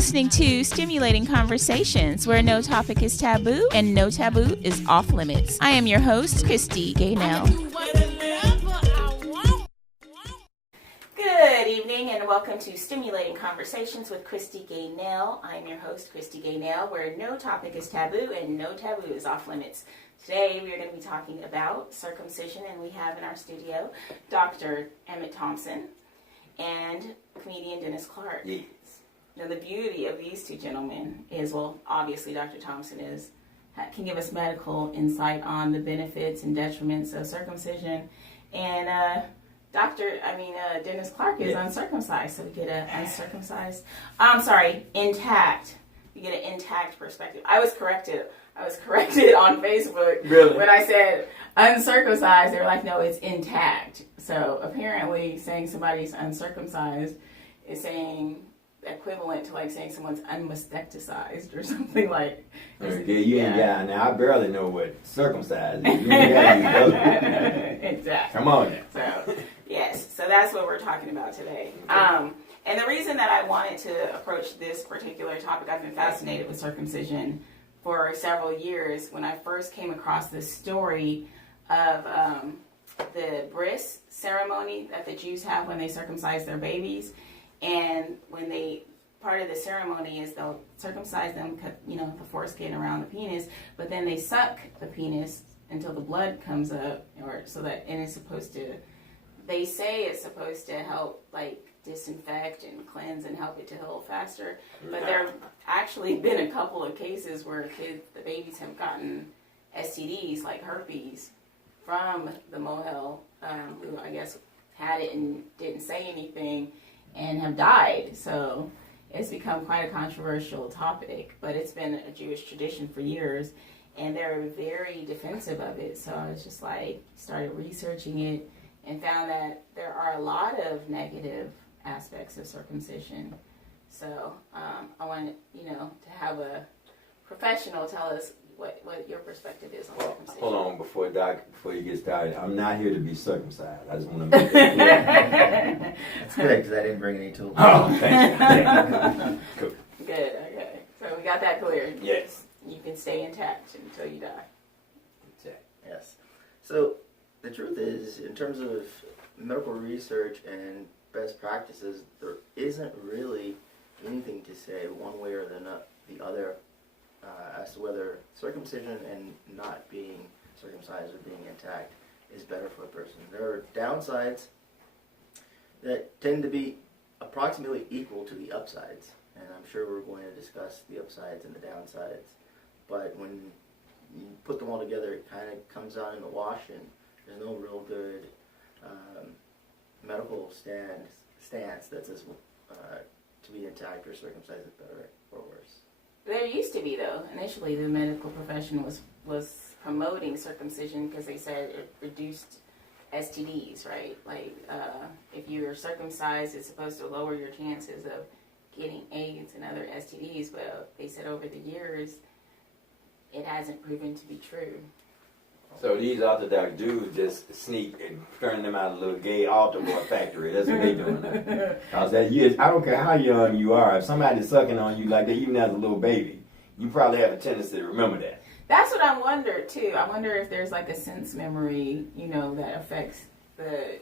listening to Stimulating Conversations, where no topic is taboo and no taboo is off limits. I am your host, Christy Gaynell. Good evening and welcome to Stimulating Conversations with Christy Gaynell. I'm your host, Christy Gaynell, where no topic is taboo and no taboo is off limits. Today we are going to be talking about circumcision, and we have in our studio Dr. Emmitt Thompson and comedian Dennis Clark. Yes. Now the beauty of these two gentlemen is, well, obviously Dr. Thompson can give us medical insight on the benefits and detriments of circumcision, and Dennis Clark is uncircumcised, so we get intact. We get an intact perspective. I was corrected on Facebook when I said uncircumcised. They were like, no, it's intact. So apparently saying somebody's uncircumcised is saying equivalent to like saying someone's unmastecticized or something like. Yeah. Now I barely know what circumcised is. You ain't got exactly. Come on now. So yes, so that's what we're talking about today. And the reason that I wanted to approach this particular topic, I've been fascinated with circumcision for several years. When I first came across this story of the bris ceremony that the Jews have when they circumcise their babies, and part of the ceremony is they'll circumcise them, cut, the foreskin around the penis, but then they suck the penis until the blood comes up, they say it's supposed to help like disinfect and cleanse and help it to heal faster. But there have actually been a couple of cases where the babies have gotten STDs like herpes from the mohel, who I guess had it and didn't say anything and have died. So it's become quite a controversial topic, but it's been a Jewish tradition for years, and they're very defensive of it. So I was just started researching it and found that there are a lot of negative aspects of circumcision. So I wanted, to have a professional tell us what your perspective is on circumcision. Hold on, before you get started, I'm not here to be circumcised. I just want to make that clear. That's good, because I didn't bring any tools. Oh, thank you. Cool. Good, okay. So we got that clear. Yes. You can stay intact until you die. Yes. So the truth is, in terms of medical research and best practices, there isn't really anything to say one way or the other as to whether circumcision and not being circumcised or being intact is better for a person. There are downsides that tend to be approximately equal to the upsides, and I'm sure we're going to discuss the upsides and the downsides. But when you put them all together, it kind of comes out in the wash, and there's no real good medical stance that says to be intact or circumcised is better or worse. There used to be, though. Initially, the medical profession was promoting circumcision because they said it reduced STDs, right? Like, if you're circumcised, it's supposed to lower your chances of getting AIDS and other STDs, but they said over the years, it hasn't proven to be true. So these Orthodox Jews just sneak and turn them out of a little gay altar boy factory. That's what they doing now. Cause I don't care how young you are, if somebody's sucking on you like that, even as a little baby, you probably have a tendency to remember that. That's what I wonder too. I wonder if there's like a sense memory, that affects the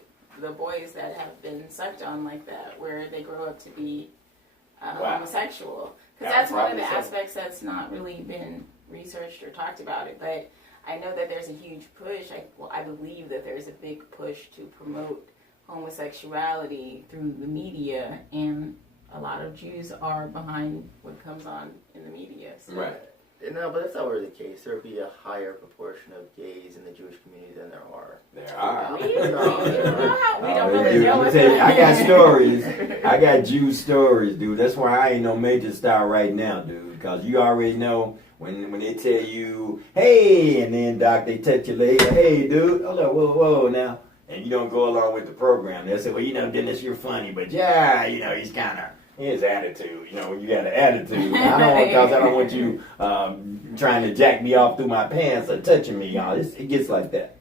boys that have been sucked on like that, where they grow up to be homosexual. Because that's one of the aspects that's not really been researched or talked about it, but I know that there's a huge push. I believe that there's a big push to promote homosexuality through the media, and a lot of Jews are behind what comes on in the media. So. Right. No, but if that were the case, there would be a higher proportion of gays in the Jewish community than there are. There are. We don't really know what's I got stories. I got Jew stories, dude. That's why I ain't no major star right now, dude. Because you already know when they tell you, hey, and then doc, they touch your leg, hey, dude, hold up, whoa, now. And you don't go along with the program. They'll say, well, Dennis, you're funny, but yeah, he's kind of, his attitude, when you got an attitude. I don't want you trying to jack me off through my pants or touching me, y'all. It gets like that.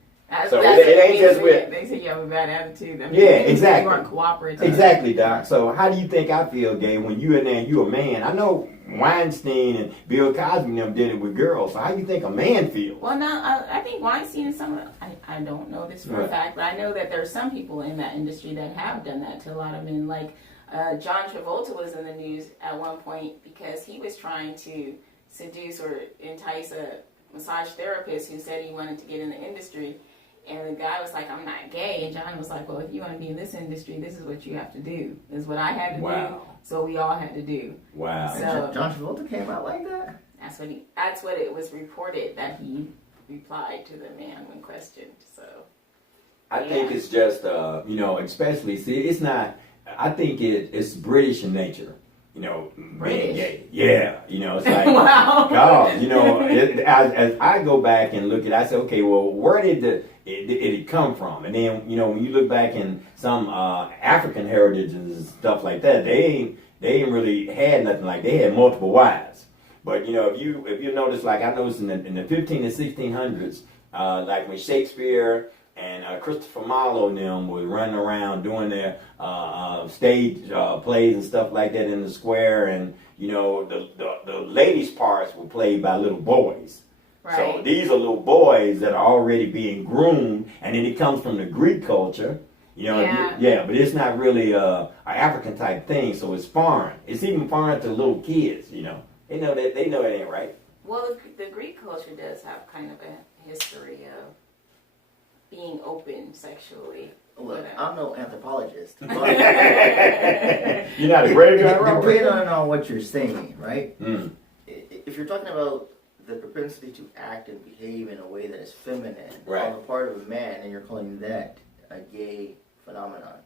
So it ain't just with. They say you have a bad attitude. I mean, Yeah, exactly. You weren't cooperative. Exactly, Doc. So how do you think I feel, Gay, when you in there and you a man? I know Weinstein and Bill Cosby and them did it with girls. So how do you think a man feels? Well, now I think Weinstein is some. I don't know this for a fact, but I know that there's some people in that industry that have done that to a lot of men. Like John Travolta was in the news at one point because he was trying to seduce or entice a massage therapist who said he wanted to get in the industry. And the guy was like, I'm not gay. And John was like, well, if you want to be in this industry, this is what you have to do. This is what I had to do. So we all had to do. Wow. So John Travolta came out like that? That's what it was reported that he replied to the man when questioned. So I think it's just, especially, see, it's not, I think it's British in nature. Being gay. Yeah. It's like, wow. God, as I go back and look at it, I say, okay, well, where did it come from? And then, when you look back in some African heritage and stuff like that, they ain't really had nothing like they had multiple wives. But, if you notice, like I noticed in the 15 and 1600s, like when Shakespeare and Christopher Marlowe and them was running around doing their stage plays and stuff like that in the square, and the ladies' parts were played by little boys. Right. So these are little boys that are already being groomed, and then it comes from the Greek culture. But it's not really an African type thing, so it's foreign. It's even foreign to little kids. They know it ain't right. Well, the Greek culture does have kind of a history of being open sexually. Look, I'm no anthropologist. You're not a great guy, Depending on what you're saying, right? Mm. If you're talking about the propensity to act and behave in a way that is feminine right. on the part of a man, and you're calling that a gay phenomenon,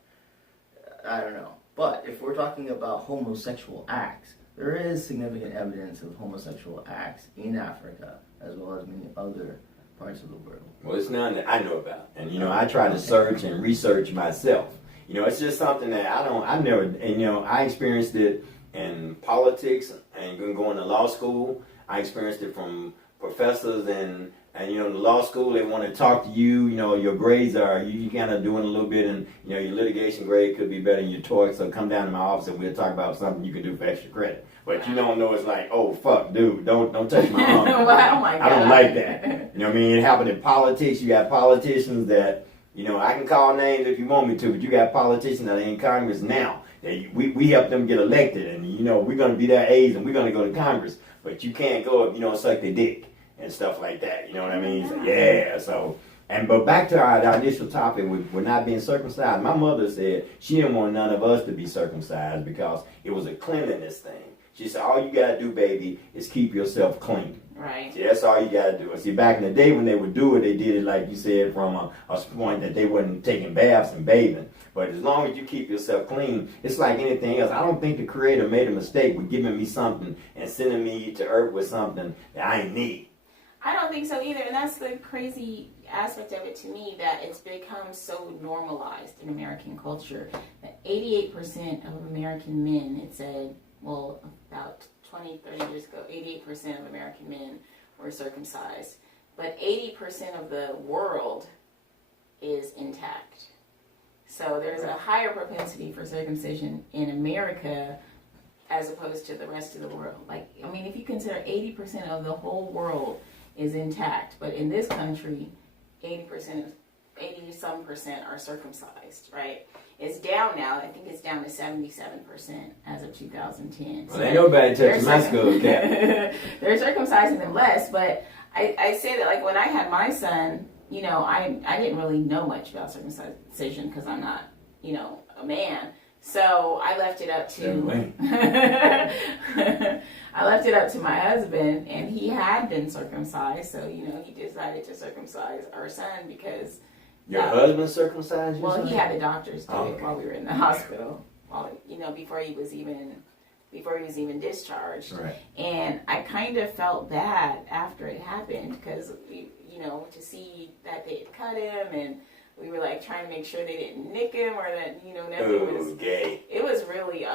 I don't know. But if we're talking about homosexual acts, there is significant evidence of homosexual acts in Africa, as well as many other parts of the world. Well, it's none that I know about, and I try to search and research myself. It's just something that I experienced it in politics and going to law school. I experienced it from professors and the law school. They want to talk to you. Your grades are you kind of doing a little bit, and your litigation grade could be better than your TOEIC. So come down to my office and we'll talk about something you can do for extra credit. But you don't know, it's like, oh fuck, dude, don't touch my arm. Oh my God. I don't like that. What I mean? It happened in politics. You got politicians that, I can call names if you want me to, but you got politicians that are in Congress now. We help them get elected, and we're gonna be their aides and we're gonna go to Congress. But you can't go if you don't suck their dick and stuff like that. You know what I mean? So, but back to our initial topic with not being circumcised. My mother said she didn't want none of us to be circumcised because it was a cleanliness thing. She said, all you got to do, baby, is keep yourself clean. Right. See, that's all you got to do. See, back in the day when they would do it, they did it, like you said, from a point that they wasn't taking baths and bathing. But as long as you keep yourself clean, it's like anything else. I don't think the Creator made a mistake with giving me something and sending me to earth with something that I ain't need. I don't think so either. And that's the crazy aspect of it to me, that it's become so normalized in American culture that 88% of American men, it said, well, about 20, 30 years ago, 88% of American men were circumcised. But 80% of the world is intact. So there's a higher propensity for circumcision in America as opposed to the rest of the world. If you consider 80% of the whole world is intact, but in this country, 80-some% are circumcised, right? It's down now. I think it's down to 77% as of 2010. Well, ain't nobody touching my skull cap. They're circumcising them less, but I say that when I had my son, I didn't really know much about circumcision because I'm not, a man. So I left it up to my husband, and he had been circumcised. So he decided to circumcise our son because your husband circumcised you? Well, he had the doctors do it while we were in the hospital. Before he was even discharged. Right. And I kind of felt bad after it happened because to see that they had cut him, and we were trying to make sure they didn't nick him or that nothing was gay. It was really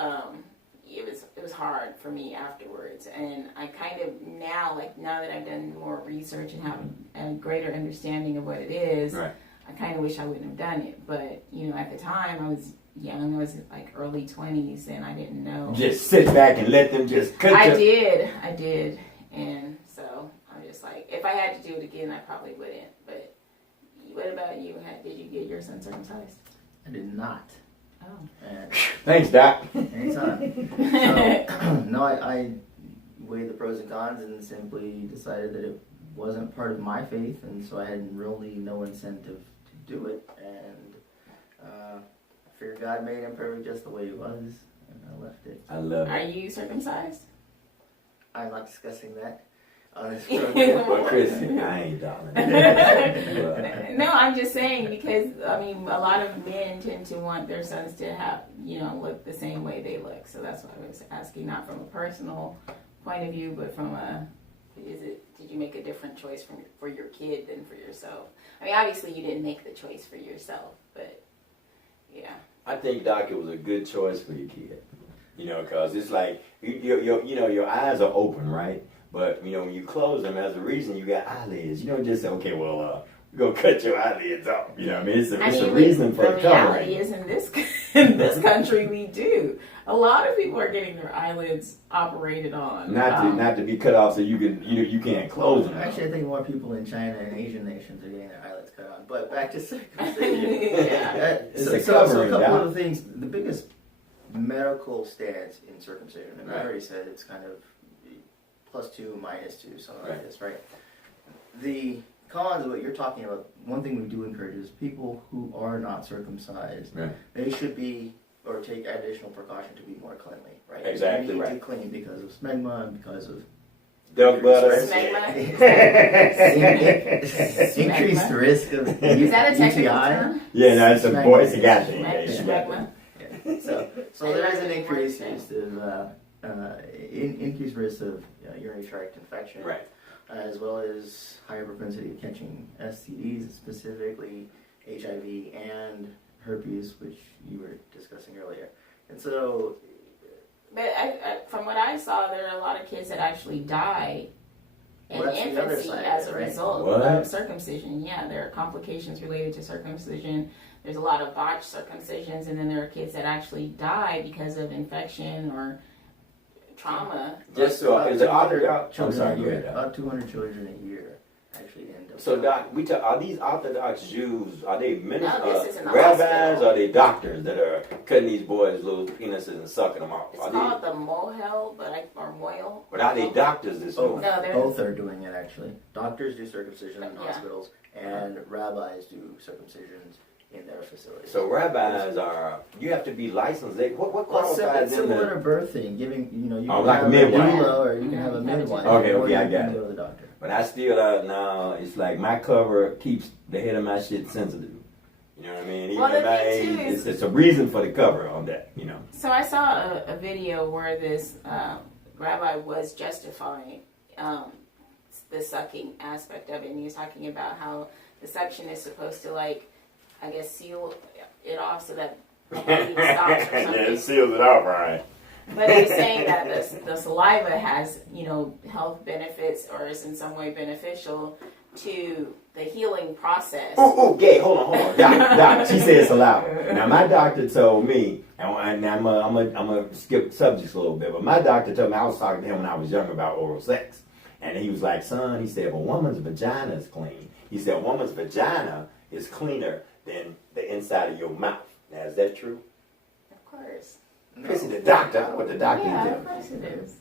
it was hard for me afterwards, and I kind of now that I've done more research and have a greater understanding of what it is, Right. I kind of wish I wouldn't have done it. But at the time I was young, I was like early 20s, and I didn't know. Just sit back and let them just cut I you. did, and so I'm just like, if I had to do it again, I probably wouldn't. But what about you? Did you get your son circumcised? I did not. Oh. And Thanks, Doc. anytime. So, no, I weighed the pros and cons and simply decided that it wasn't part of my faith, and so I had really no incentive to do it. And I figured God made him perfect just the way he was, and I left it. I love Are it. you circumcised? I'm not discussing that on this program. Well, Christy, I ain't darling. No, I'm just saying because a lot of men tend to want their sons to have look the same way they look. So that's why I was asking, not from a personal point of view, but from did you make a different choice for your kid than for yourself? Obviously you didn't make the choice for yourself, but yeah. I think, Doc, it was a good choice for your kid. Because it's like your eyes are open, right? But when you close them, there's a reason you got eyelids. You don't just say, okay, well, we're gonna cut your eyelids off. It's a reason for the covering. Reality is in this country we do. A lot of people are getting their eyelids operated on. Not to be cut off so you can't close them. Actually, I think more people in China and Asian nations are getting their eyelids cut on. But back to circumcision. Yeah. It's So a a covering, couple Doc. of things. The biggest medical stance in circumcision, and I already said it's kind of +2, -2, something like this, right? The cons of what you're talking about, one thing we do encourage is people who are not circumcised, Right. they should be, or take additional precaution to be more cleanly, right? Exactly You need right. to clean because of smegma and because of Duck butter. increased risk of Is that a technical UTI. term? Yeah, no, it's a Smegma. boy. It's a goddamn. Smegma. So there is an increased risk of increased risk of urinary tract infection, Right. as well as higher propensity of catching STDs, specifically HIV and herpes, which you were discussing earlier. And so, But from what I saw, there are a lot of kids that actually die in Well, that's the other infancy side, as a right? result What? of circumcision. Yeah, there are complications related to circumcision. There's a lot of botched circumcisions, and then there are kids that actually die because of infection or trauma. Just so is it Orthodox? I'm children sorry. a Go year, ahead, Doc. about 200 children a year actually end up. So, Doc, are these Orthodox Jews? Are they ministers, No, this is in the rabbis, hospital. or are they doctors that are cutting these boys' little penises and sucking them off? It's Are called the mohel, or moil. but are they doctors this Oh, doing? No, they're both are doing it actually. Doctors do circumcision in Yeah. hospitals, and rabbis do circumcisions in their facilities. So rabbis are, you have to be licensed. What Well, qualifies it's them similar to? to birthing, giving, you Oh, can like a have midwife. doula or you can have a Mhm. midwife. Okay, or okay, you I can got go it. to the doctor. But I still, now, it's like my cover keeps the head of my shit sensitive. You know what I mean? Even Well, the at my thing, age, too, is- it's a reason for the cover on that, So I saw a video where this rabbi was justifying the sucking aspect of it, and he was talking about how the suction is supposed to, seal it off so that the bleeding stops or something. seals it off, right? But he's saying that the saliva has, health benefits or is in some way beneficial to the healing process. Ooh, gay, hold on. Doc, she said it's allowed. Now, my doctor told me, and I'm gonna skip subjects a little bit, but my doctor told me, I was talking to him when I was young about oral sex. And he was like, son, he said, if a woman's vagina is clean, he said, a woman's vagina is cleaner than the inside of your mouth. Now, is that true? Of course. Chrissy, the doctor, I know what the doctor Yeah, is of course it is.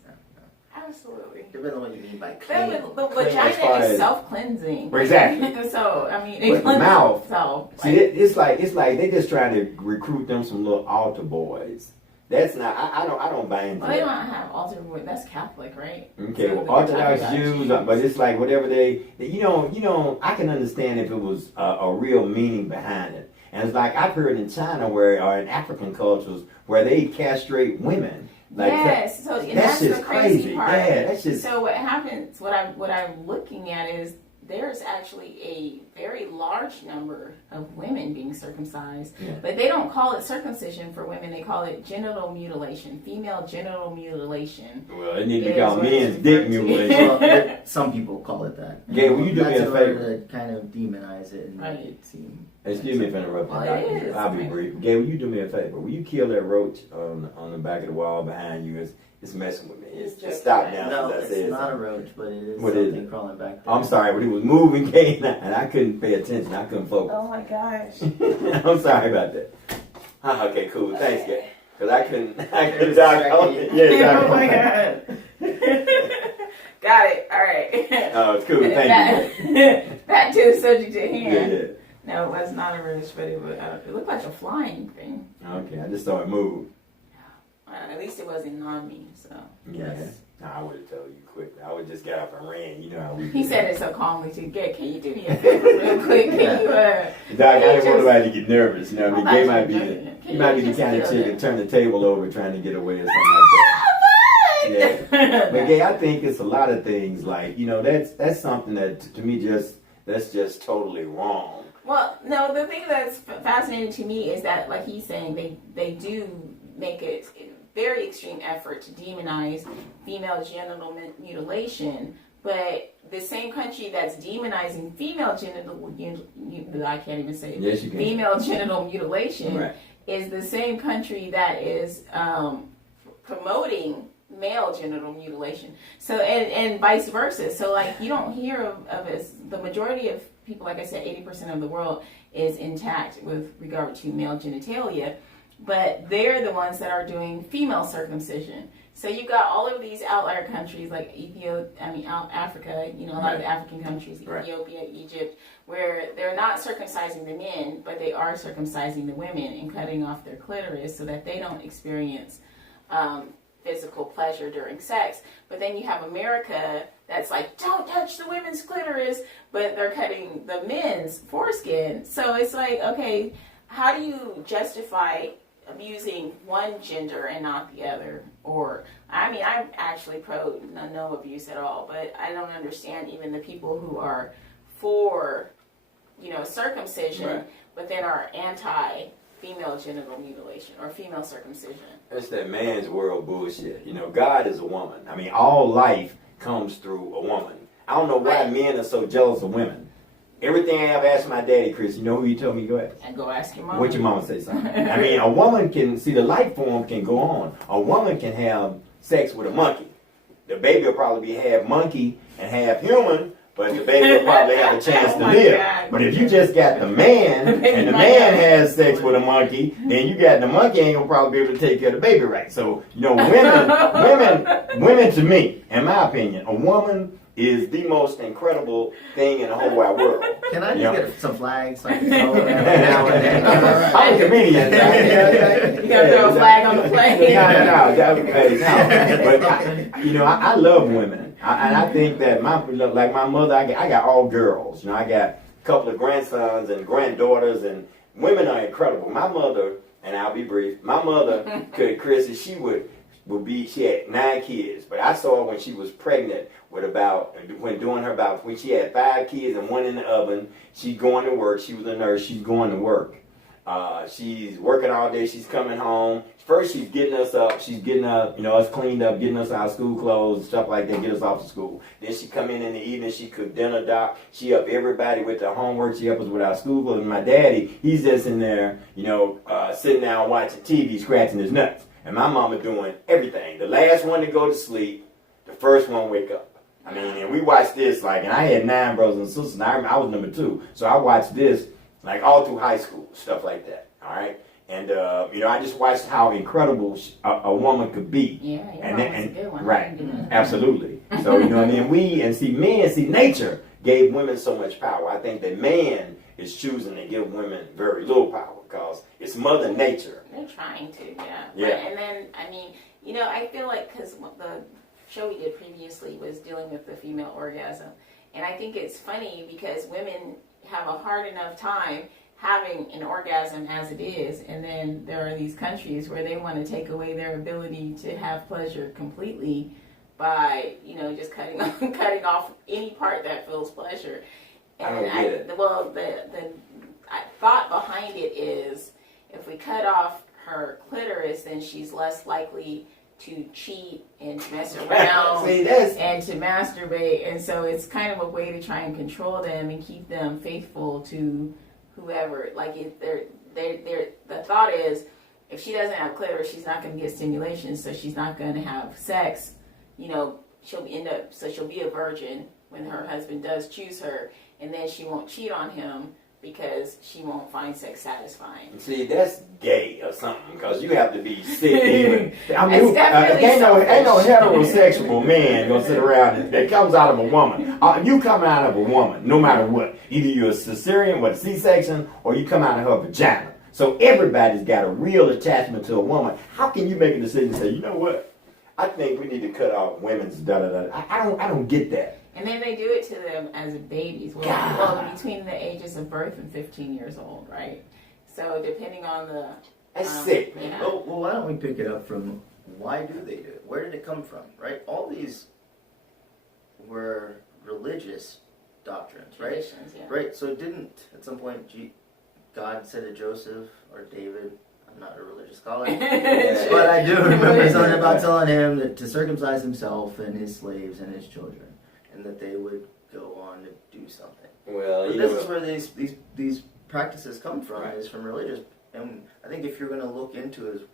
Absolutely. Depends on what you mean by The clean. vagina as far is as- self-cleansing. Exactly. So, it But the cleanses mouth, itself. See, it's like they just trying to recruit them some little altar boys. That's not. I don't buy into Well, they don't that. have altar boy. That's Catholic, right? Okay, So well, the Orthodox Orthodox Jews, but it's like whatever they. I can understand if it was a real meaning behind it. And it's like I've heard in China or in African cultures where they castrate women. Like Yes, so and that's that's the just crazy crazy. part. Yeah, that's just. So what happens? What I'm looking at is there's actually a very large number of women being circumcised, Yeah. but they don't call it circumcision for women. They call it genital mutilation, female genital mutilation. Well, it needs to be Is called what men's it's dick referred to. mutilation. Well, some people call it that. Gay, will you do me That's a in order favor? to kind of demonize it and Right. make it seem. Excuse me if I interrupt you, Well, Doctor. it is. I'll be brief. Gay, will you do me a favor? Will you kill that roach on the back of the wall behind you? It's messing with me. It's just stop now. No, since I said it's not a something. roach, but it is What is something it? crawling back there. I'm sorry, but he was moving, Gay, and I couldn't pay attention. I couldn't focus. Oh my gosh. I'm sorry about that. Okay, cool. Thanks, Gay. Because I couldn't It's doc. distracting. Yeah, Oh my doc. god. Got it. All right. Oh, it's cool. Thank you. Back to the subject at Yeah, hand. yeah. No, it was not a roach, but it looked like a flying thing. Okay, I just saw it move. At least it wasn't on me. So Yeah. Yes. Nah, I would have told you quick. I would just get up and ran. You know how we he do. said it so calmly too. Get? Can you do me a favor real quick? Can you? Doc, I didn't want nobody to get nervous. You know what I mean? I'm Gay not might be joking. the, Can he might be you the just kind of kill chick it? that turn the table over trying to get away or something like that. Yeah. But Gay, I think it's a lot of things like, you know, that's something that to me that's just totally wrong. Well, no, the thing that's fascinating to me is that, like he's saying, they do make a very extreme effort to demonize female genital mutilation, but the same country that's demonizing female genital I can't even say it. Yes, you can. Female genital mutilation Right. is the same country that is promoting male genital mutilation. So and vice versa. So like you don't hear of it. The majority of people, like I said, 80% of the world is intact with regard to male genitalia, but they're the ones that are doing female circumcision. So you've got all of these outlier countries like Africa, you know, a lot of the African countries, Ethiopia, Egypt, where they're not circumcising the men, but they are circumcising the women and cutting off their clitoris so that they don't experience physical pleasure during sex. But then you have America that's like, don't touch the women's clitoris, but they're cutting the men's foreskin. So it's like, okay, how do you justify abusing one gender and not the other? Or, I mean, I'm actually pro no abuse at all, but I don't understand even the people who are for, you know, circumcision, but then are anti female genital mutilation or female circumcision. That's that man's world bullshit. You know, God is a woman. I mean, all life comes through a woman. I don't know why men are so jealous of women. Everything I ever asked my daddy, Chris, you know who he told me to go ask? And go ask your mom. What your mama say something? I mean, a woman can, see the life form can go on. A woman can have sex with a monkey. The baby will probably be half monkey and half human, but the baby will probably have a chance to live. God. But if you just got the man and the man has sex with a monkey, then you got the monkey ain't gonna probably be able to take care of the baby right. So, you know, women to me, in my opinion, a woman is the most incredible thing in the whole wide world. Can I just Yeah. get some flags so I can follow every now and then? I'm a comedian. You gotta throw a flag on the plane. No. But you know, I love women, and I think that my mother, I got all girls. You know, I got a couple of grandsons and granddaughters, and women are incredible. My mother, and I'll be brief. My mother, Chrissy, she had 9 kids, but I saw her when she was pregnant with when she had 5 kids and 1 in the oven. She's going to work. She was a nurse. She's going to work. She's working all day. She's coming home. First, she's getting us up. She's getting up, us cleaned up, getting us our school clothes, stuff like that, get us off to school. Then she come in the evening. She cook dinner, doc. She up everybody with their homework. She help us with our school clothes. And my daddy, he's just in there, sitting down watching TV, scratching his nuts. And my mama doing everything. The last one to go to sleep, the first one wake up. I mean, and we watched this, and I had 9 brothers and sisters, and I was number 2. So I watched this, all through high school, stuff like that, all right? And, I just watched how incredible a woman could be. Yeah, your mom was a good one. Right, absolutely. So, you know what I mean? Nature gave women so much power. I think that man is choosing to give women very little power because it's Mother Nature. They're trying to, yeah. Yeah. And then, I feel like because the show we did previously was dealing with the female orgasm. And I think it's funny because women have a hard enough time having an orgasm as it is. And then there are these countries where they want to take away their ability to have pleasure completely by, just cutting off any part that feels pleasure. I don't get it. Well, the thought behind it is if we cut off her clitoris, then she's less likely to cheat and to mess around See, and to masturbate. And so it's kind of a way to try and control them and keep them faithful to whoever. Like, the thought is, if she doesn't have clitoris, she's not going to get stimulation, so she's not going to have sex. You know, she'll be a virgin when her husband does choose her, and then she won't cheat on him because she won't find sex satisfying. See, that's gay or something, because you have to be sick to even. I mean, It's definitely ain't no heterosexual man gonna sit around that comes out of a woman. You come out of a woman, no matter what. Either you're a cesarean with a C-section, or you come out of her vagina. So everybody's got a real attachment to a woman. How can you make a decision and say, you know what? I think we need to cut off women's da-da-da. I don't get that. And then they do it to them as babies. Well, between the ages of birth and 15 years old, right? So depending on the... That's sick, man. Yeah. Well, why don't we pick it up from why do they do it? Where did it come from, right? All these were religious doctrines, right? Traditions, yeah. Right, so didn't, at some point, God said to Joseph or David, I'm not a religious scholar, but I do remember something about telling him that to circumcise himself and his slaves and his children, and that they would go on to do something. Well, But this is where these practices come from, right? Is from religious. And I think if you're going to look into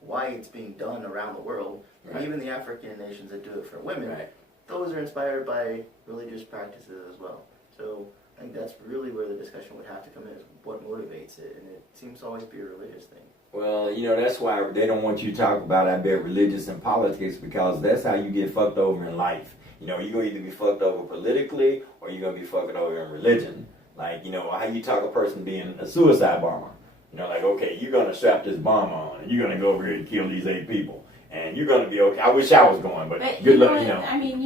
why it's being done around the world, right. and even the African nations that do it for women, right. those are inspired by religious practices as well. So I think that's really where the discussion would have to come in, is what motivates it, and it seems to always be a religious thing. Well, that's why they don't want you to talk about, I bet, religious and politics, because that's how you get fucked over in life. You're going to either be fucked over politically, or you're going to be fucked over in religion. Like, how you talk a person being a suicide bomber. Like, okay, you're going to strap this bomb on, and you're going to go over here and kill these 8 people. And you're going to be okay. I wish I was going, but good luck,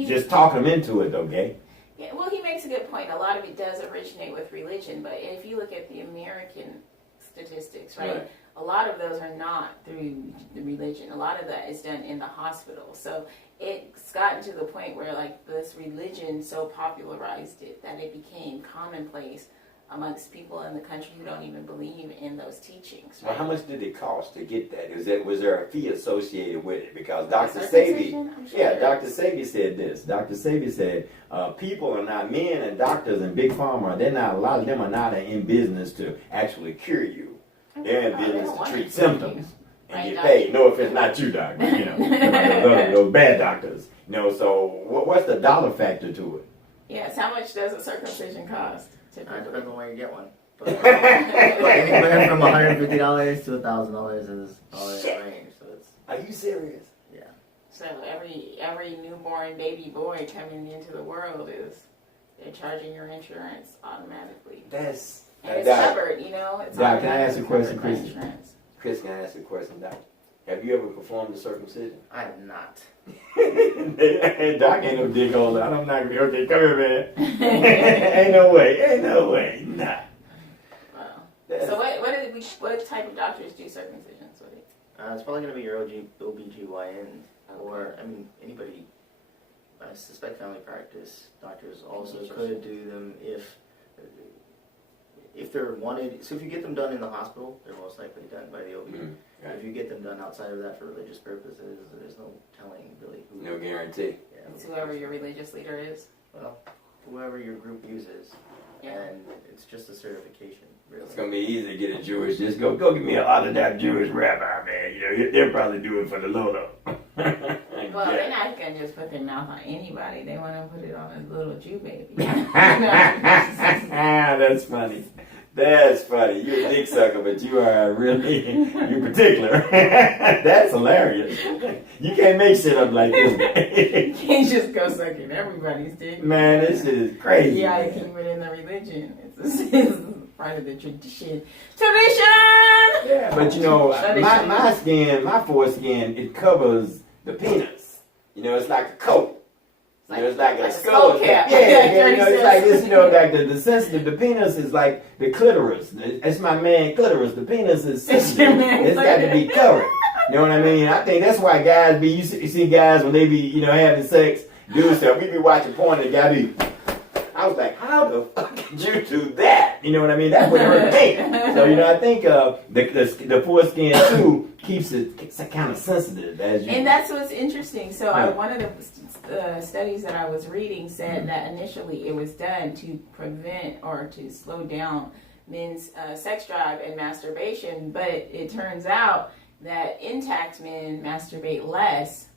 just talk them into it, okay? Yeah, well, he makes a good point. A lot of it does originate with religion, but if you look at the American statistics, right? A lot of those are not through the religion. A lot of that is done in the hospital. So it's gotten to the point where, like, this religion so popularized it that it became commonplace amongst people in the country who don't even believe in those teachings. Right? Well, how much did it cost to get that? Was there a fee associated with it? Because Dr. Sabi, Dr. Sabi said this. Dr. Sabi said, people are not, men and doctors and big pharma, a lot of them are not in business to actually cure you. They're in business to treat symptoms and get paid. No offense, not you, doctor. Those bad doctors. So what's the dollar factor to it? Yes, how much does a circumcision cost? It depends on where you get one. But anywhere from $150 to $1,000 is all that range. So it's. Are you serious? Yeah. So every newborn baby boy coming into the world they're charging your insurance automatically. And it's covered, It's Doc, can I ask a question, Chris? Chris, can I ask a question, Doc? Have you ever performed the circumcision? I have not. Doc ain't no dick holder. I'm not gonna be okay. Come here, man. Ain't no way. Nah. Wow. So what type of doctors do circumcisions? It's probably going to be your OBGYN, or anybody. I suspect family practice doctors also could do them if they're wanted. So if you get them done in the hospital, they're most likely done by the OB. Mm-hmm. Right. If you get them done outside of that for religious purposes, there's no telling really who. No guarantee. Yeah, it's whoever your religious leader is. Well, whoever your group uses, and it's just a certification. Really. It's gonna be easy to get a Jewish. Just go get me an Orthodox Jewish rabbi, man. They'll probably do it for the Lolo. Well, they're not gonna just put their mouth on anybody. They want to put it on a little Jew baby. That's funny. That's funny. You're a dick sucker, but you are you particular. That's hilarious. You can't make shit up like this. You can't just go sucking everybody's dick. Man, this shit is crazy. Yeah, I keep it in the religion. It's part of the tradition. Yeah, but my foreskin, it covers the penis. It's like a coat. It's like a skull cap. Yeah, it's like this, like the sensitive, the penis is like the clitoris. It's my man clitoris. The penis is sensitive. It's got to be covered. You know what I mean? I think that's why guys you see guys when they be, having sex, do stuff. We be watching porn, the guy be, I was like, how the fuck did you do that? You know what I mean? That would hurt me. So, you know, I think the foreskin too keeps it kind of sensitive. And that's what's interesting. So one of the studies that I was reading said that initially it was done to prevent or to slow down men's sex drive and masturbation, but it turns out that intact men masturbate less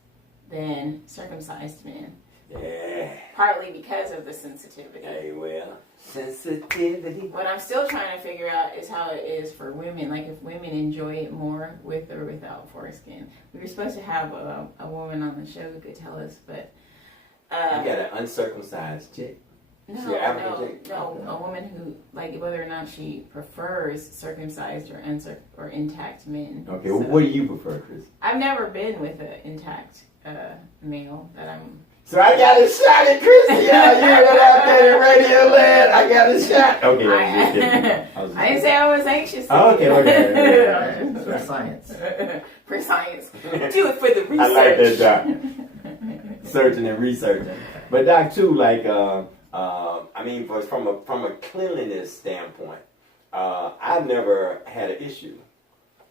than circumcised men. Yeah. Partly because of the sensitivity. Hey, well, sensitivity. What I'm still trying to figure out is how it is for women. Like if women enjoy it more with or without foreskin. We were supposed to have a woman on the show who could tell us, but you got an uncircumcised chick. No, a woman who, like, whether or not she prefers circumcised or intact men. Okay, well, what do you prefer, Chris? I've never been with an intact male that I'm. So I got a shot at Christy out here out there in Radio Land. I got a shot. Okay, I didn't say I was anxious. Oh, okay. For science. For science. Do it for the research. I like that, Doc. Searching and researching. But Doc, too, like, I mean, from a cleanliness standpoint, I've never had an issue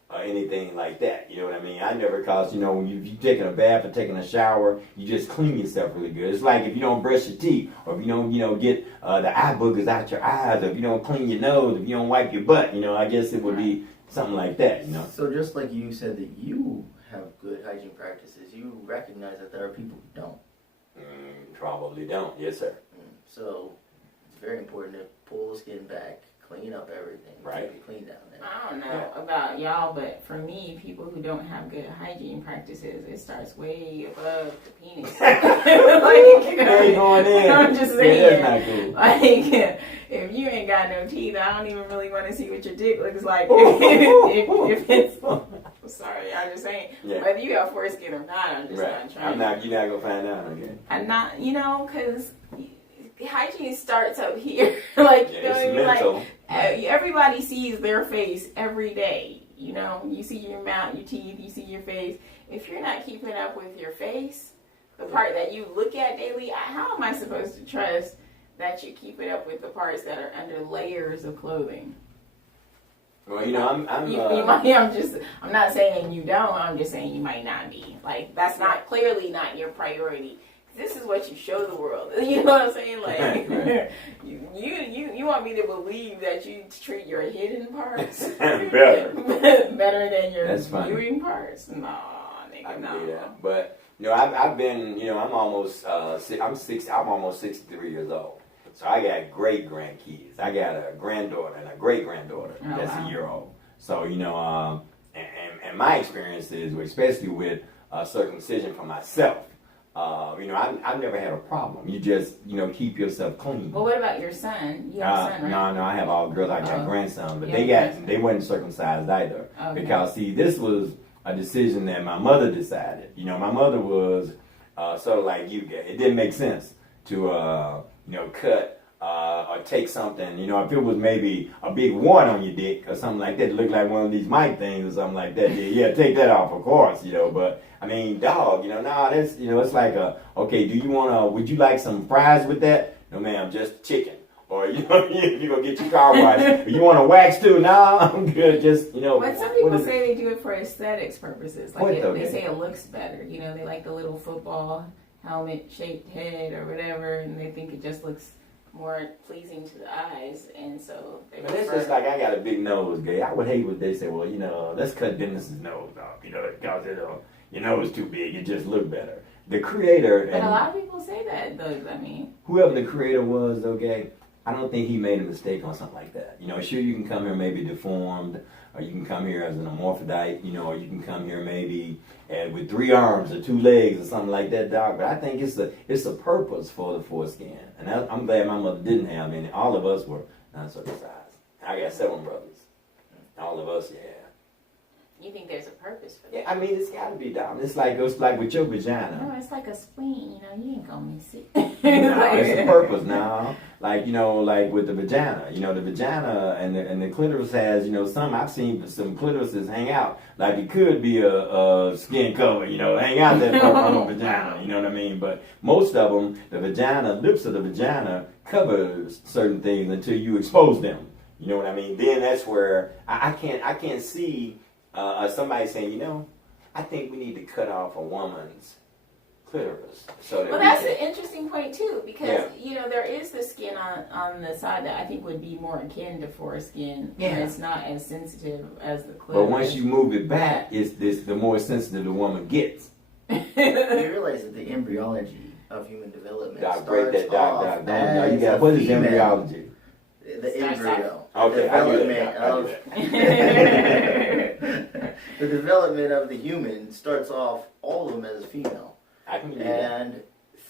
or anything like that. You know what I mean? I never, cause you know, when you're taking a bath or taking a shower, you just clean yourself really good. It's like if you don't brush your teeth, or if you don't, get the eye boogers out your eyes, or if you don't clean your nose, if you don't wipe your butt. You know, I guess it would be something like that. You know. So just like you said that you have good hygiene practices, you recognize that there are people who don't. Probably don't. Yes, sir. So it's very important to pull the skin back, clean up everything, right? Keep it clean down there. I don't know about y'all, but for me, people who don't have good hygiene practices, it starts way above the penis. Going in. I'm just saying, yeah, that's not cool. Like, if you ain't got no teeth, I don't even really want to see what your dick looks like. if it's, sorry, I'm just saying, whether you got foreskin or not, I'm just not trying. You're not gonna find out, okay? I'm not, because hygiene starts up here. Like, you know what I mean? Like, everybody sees their face every day. You know, you see your mouth, your teeth, you see your face. If you're not keeping up with your face, the part that you look at daily, how am I supposed to trust that you're keeping up with the parts that are under layers of clothing? Well, you know, I'm not saying you don't. I'm just saying you might not be. Like, that's clearly not your priority. This is what you show the world. You know what I'm saying? Like, you want me to believe that you treat your hidden parts better than your viewing parts? No, nigga, no. But I've been, I'm almost I'm 63 years old. So I got great grandkids. I got a granddaughter and a great granddaughter that's a year old. So and my experience is, especially with circumcision for myself. I've never had a problem. You just, keep yourself clean. Well, what about your son? You have a son, right? No, I have all girls. I got grandsons, but they weren't circumcised either. Okay. Because this was a decision that my mother decided. My mother was sort of like you guys. It didn't make sense to cut or take something. If it was maybe a big wart on your dick or something like that, it looked like one of these Mike things or something like that. Yeah, take that off, of course. But I mean, dog, that's, it's like would you like some fries with that? No, ma'am, just chicken. Or, you gonna get your car washed. You want to wax too? No, I'm good. Just, But some people say they do it for aesthetics purposes. Like they say it looks better. They like the little football helmet shaped head or whatever, and they think it just looks more pleasing to the eyes, and so they But it's just like I got a big nose, gay. I would hate when they say, well, let's cut Dennis's nose off, because your nose is too big. It just look better. The creator, but a lot of people say that, though. I mean, whoever the creator was, okay, I don't think he made a mistake on something like that. Sure, you can come here maybe deformed, or you can come here as an hermaphrodite, or you can come here maybe with 3 arms or 2 legs or something like that, dog. But I think it's a purpose for the foreskin, and I'm glad my mother didn't have any. All of us were non-circumcised. I got 7 brothers. All of us, yeah. You think there's a purpose for that? Yeah, I mean, it's got to be down. It's like with your vagina. No, it's like a spleen. You know, you ain't gonna miss it. No, it's a purpose now. Like, like with the vagina. The vagina and the clitoris has, some, I've seen some clitorises hang out. Like it could be a skin cover, hang out there from a vagina, you know what I mean? But most of them, the vagina, lips of the vagina cover certain things until you expose them. You know what I mean? Then that's where I can't see somebody saying, I think we need to cut off a woman's clitoris. Well, that's an interesting point too, because there is the skin on the side that I think would be more akin to foreskin, and it's not as sensitive as the clitoris. But once you move it back, it's the more sensitive the woman gets. You realize that the embryology of human development Break that, Doc. What is embryology? The embryo. Okay, The development of the human starts off, all of them as a female. I can believe that. And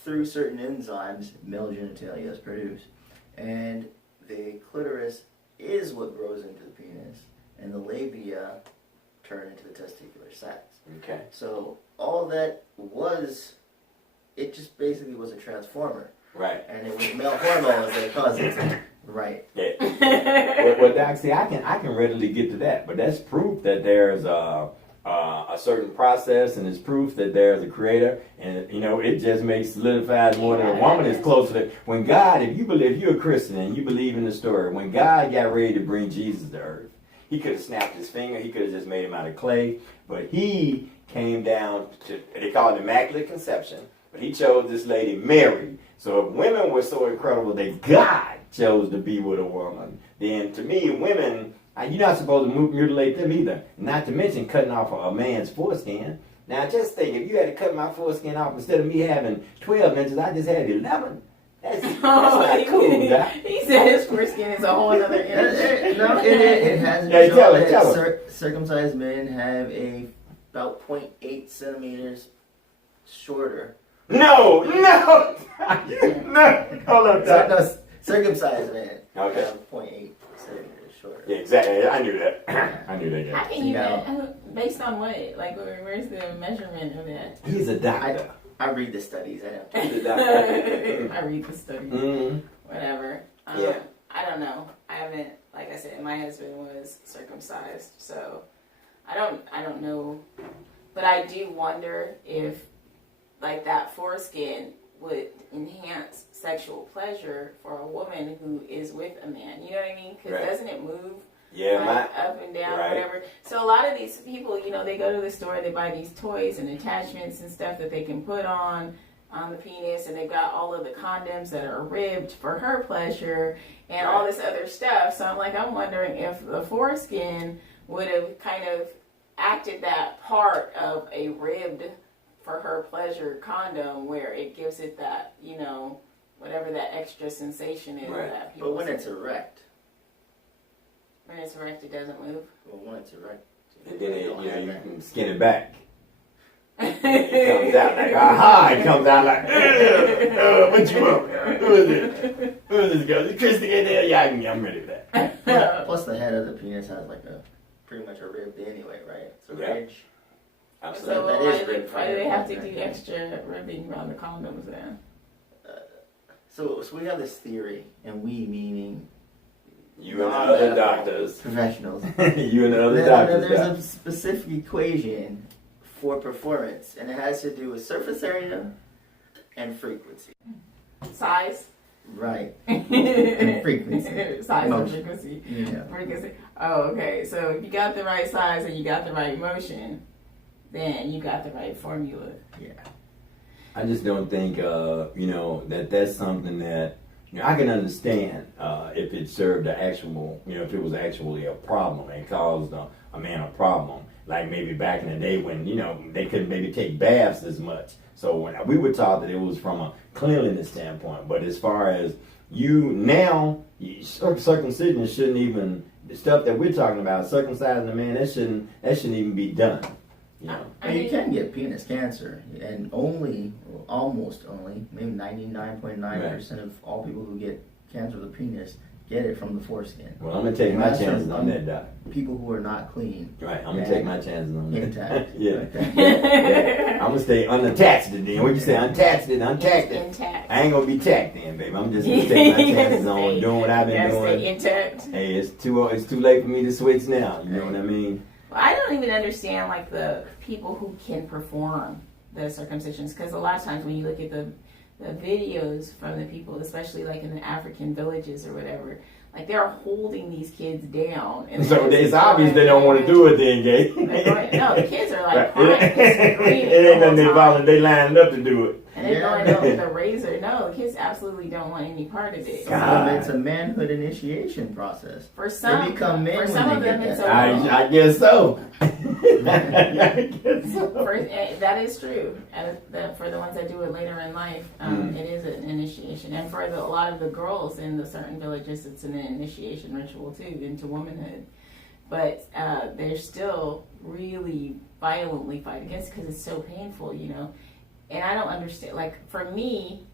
through certain enzymes, male genitalia is produced. And the clitoris is what grows into the penis, and the labia turn into the testicular sacs. Okay. So all that it just basically was a transformer. Right. And it was male hormones that caused it to. Right. Yeah. Well, Doc, see, I can readily get to that, but that's proof that there's a certain process, and it's proof that there's a creator, and it just solidifies more that a woman is closer to when God. If you're a Christian and you believe in the story, when God got ready to bring Jesus to earth, He could have snapped His finger. He could have just made him out of clay, but He came down to, they call it immaculate conception, but He chose this lady Mary. So if women were so incredible that God chose to be with a woman, then to me, women, you're not supposed to mutilate them either. Not to mention cutting off a man's foreskin. Now just think, if you had to cut my foreskin off, instead of me having 12 inches, I just had 11. That's not cool, Doc. He said his foreskin is a whole other inch. No, it has Yeah, tell that her. Circumcised men have about 0.8 centimeters shorter. No. Hold up, Doc. No, circumcised men Okay. have 0.8 centimeters shorter. Yeah, exactly. I knew that. Yeah. How can you, based on what? Like, where's the measurement of that? He's a doctor. I read the studies. I know. He's a doctor. I read the studies. Mm-hmm. Whatever. Yeah. I don't know. I haven't, like I said, my husband was circumcised, so I don't know. But I do wonder if, like, that foreskin would enhance sexual pleasure for a woman who is with a man. You know what I mean? Because doesn't it move up and down, whatever? So a lot of these people, they go to the store, they buy these toys and attachments and stuff that they can put on the penis, and they've got all of the condoms that are ribbed for her pleasure and all this other stuff. So I'm wondering if the foreskin would have kind of acted that part of a ribbed for her pleasure condom, where it gives it that, whatever that extra sensation is. That people but when it's erect. When it's erect, it doesn't move. Well, when it's erect. And then, you can skin it back. It comes out like, aha! It comes out like, what you want? Who is it? Who is this girl? Is Christy in there? Yeah, I'm ready for that. Plus, the head of the penis has pretty much a ribbed anyway, right? It's a ridge. Absolutely. So that is why do they have to do extra ribbing around the condoms then? So we have this theory, and we meaning you and the other doctors, professionals. You and the other doctors. There's a specific equation for performance, and it has to do with surface area and frequency. Size. Right. And frequency. Size and frequency. Yeah. Frequency. Oh, okay. So if you got the right size and you got the right motion, then you got the right formula. Yeah. I just don't think, that's something that, I can understand if it served the actual, if it was actually a problem and caused a man a problem. Like maybe back in the day when, they couldn't maybe take baths as much. So when we were taught that it was from a cleanliness standpoint. But as far as circumcision shouldn't even, the stuff that we're talking about, circumcising a man, that shouldn't even be done. You can get penis cancer, and almost only, maybe 99.9% of all people who get cancer of the penis get it from the foreskin. Well, I'm gonna take my chances on that, Doc. People who are not clean. Right, I'm gonna take my chances on that. Intact. Yeah. Okay. Yeah. I'm gonna stay unattached then. What you say? Unattached it, untacked it. Intact. I ain't gonna be tacked then, baby. I'm just gonna take my chances on doing what I've been doing. Stay intact. Hey, it's too late for me to switch now. You know what I mean? Well, I don't even understand like the people who can perform the circumcisions, because a lot of times when you look at the videos from the people, especially like in the African villages or whatever, like they're holding these kids down. And So it's obvious they don't want to do it then, Gay. No, the kids are like crying, screaming. It ain't nothing they violent. They lined up to do it. And they're going up with a razor. No, the kids absolutely don't want any part of it. It's a manhood initiation process. For some, they become men for when some they of them, get it's that. I guess so. I guess so. That is true. For the ones that do it later in life, it is an initiation. And for a lot of the girls in the certain villages, it's an initiation ritual too into womanhood. But they're still really violently fight against it because it's so painful, you know. And I don't understand. Like for me,